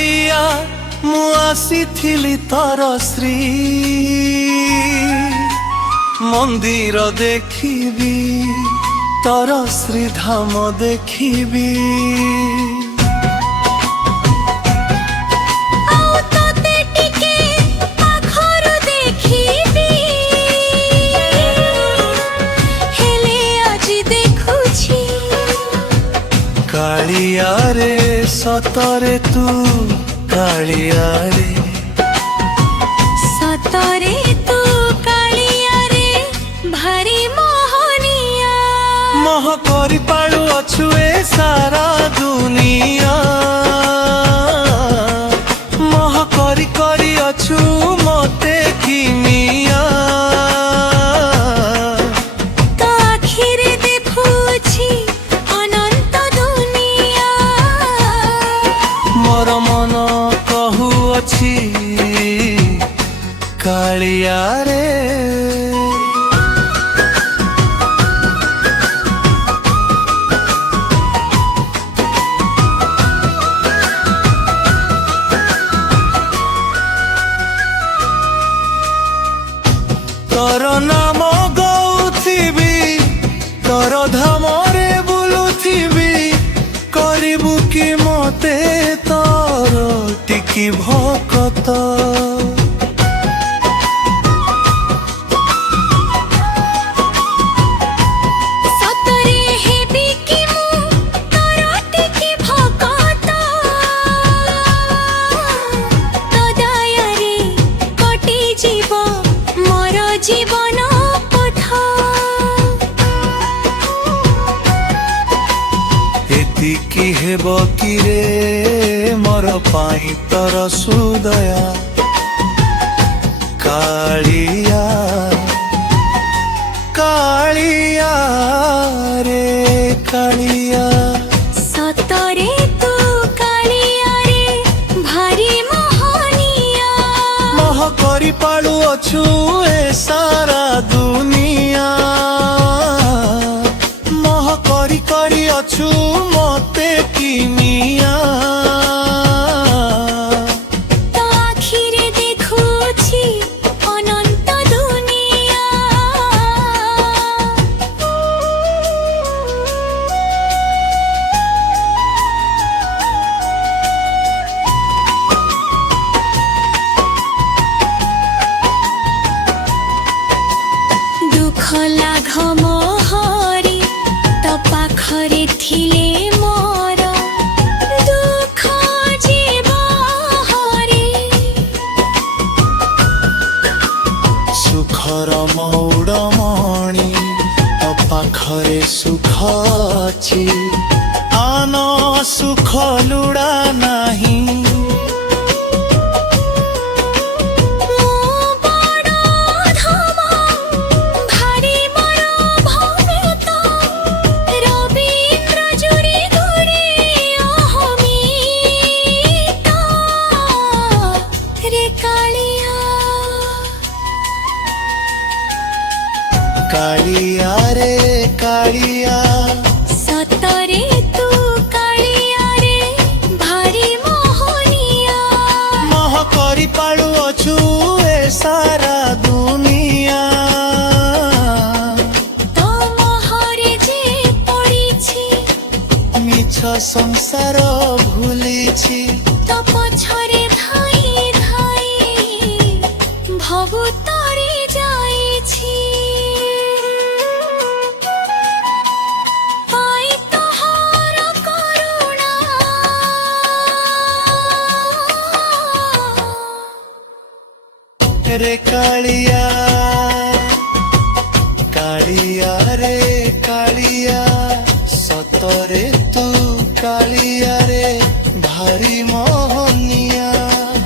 कालिया मु आसीथिली तर श्री मंदिर देखिबी तर श्रीधाम देखिबी कालिया रे सतरे तू कालिया रे सतरे तू कालिया रे भारी मोहनिया मोह करी पालु अछु ए सारा दुनिया मोह करी करी अछु मते किमिया तो आखिरे देखुछि अनंत दुनिया मोर मन कहू अछि कालिया रे तोर नाम गौथिबी तोर धामरे बुलुथिबी करिबु कि मते तोर टिकी भकत सतरे हेबी कि मु तोर टिकी भकत तो दयारे कटि जीव मोर जीवन पथ एतिकी हेब कि रे मोर पाई तोर सुदया कालिया कालिया रे कालिया सतरे तू कालिया रे भारी मोहनिया मोह करी पालु अछु ए सारा दुनिया मोह करी करी अछु मते किमिया तो आखिरे देखुछि अनंत दुनिया दुख लाघ मोहरी तो पाखरे थिले मोर दुख जीव हरे सुखर मौड़मणि तो पाखरे सुख अछि आन सुख लुड़ा नाही मो बड़ धम भारी मोर भवेत रवीन्द्र जुड़ी गुड़ी अहमित रे कालिया कालिया रे कालिया सतरे तू कालिया रे भारी मोहनिया मोह करी पालु अछु ए सारा दुनिया तो मोहरे जे पड़िछि मिछ संसार भूलिछि तो पछरे धाई धाई भगुतरे जाइछि पाई तोहर करुणा रे कालिया कालिया रे कालिया सतरे तू कालिया रे भारी मोहनिया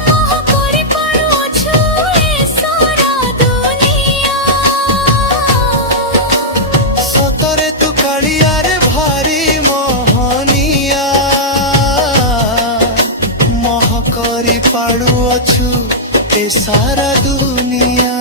मोह करि पड़ुछु ए सारा दुनिया सतरे तू कालिया रे भारी मोहनिया मोह करी पाड़ू अछु ए सारा दुनिया